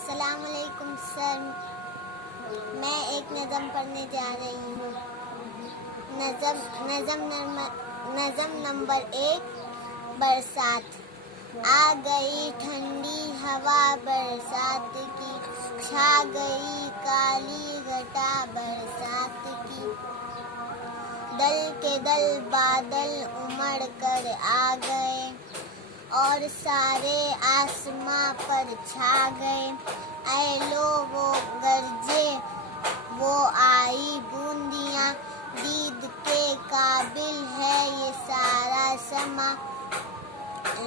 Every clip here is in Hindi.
अस्सलाम वालेकुम सर, मैं एक नज़म पढ़ने जा रही हूँ। नज़म नंबर 1। बरसात। आ गई ठंडी हवा बरसात की, छा गई काली घटा बरसात की। दल के दल बादल उमड़ कर आ गए और सारे आसमां पर छा गए। ऐ लो वो गरजे, वो आई बूंदियाँ, दीद के काबिल है ये सारा समा।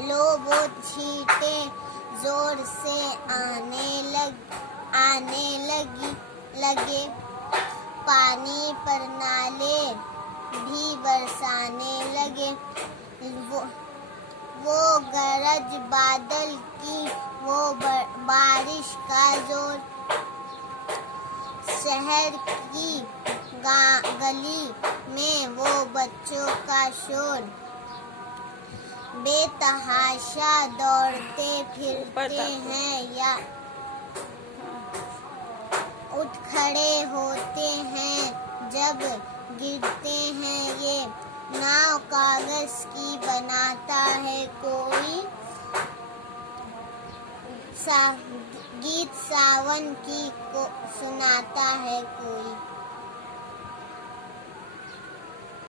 लो वो छींटे जोर से आने लगे, पानी पर नाले भी बरसाने लगे। वो गरज बादल की, वो बारिश का जोर, शहर की गली में वो बच्चों का शोर। बेतहाशा दौड़ते फिरते हैं या उठ खड़े होते हैं जब गिरते हैं ये। नाव कागज की बनाता है कोई, गीत सावन की को सुनाता है कोई।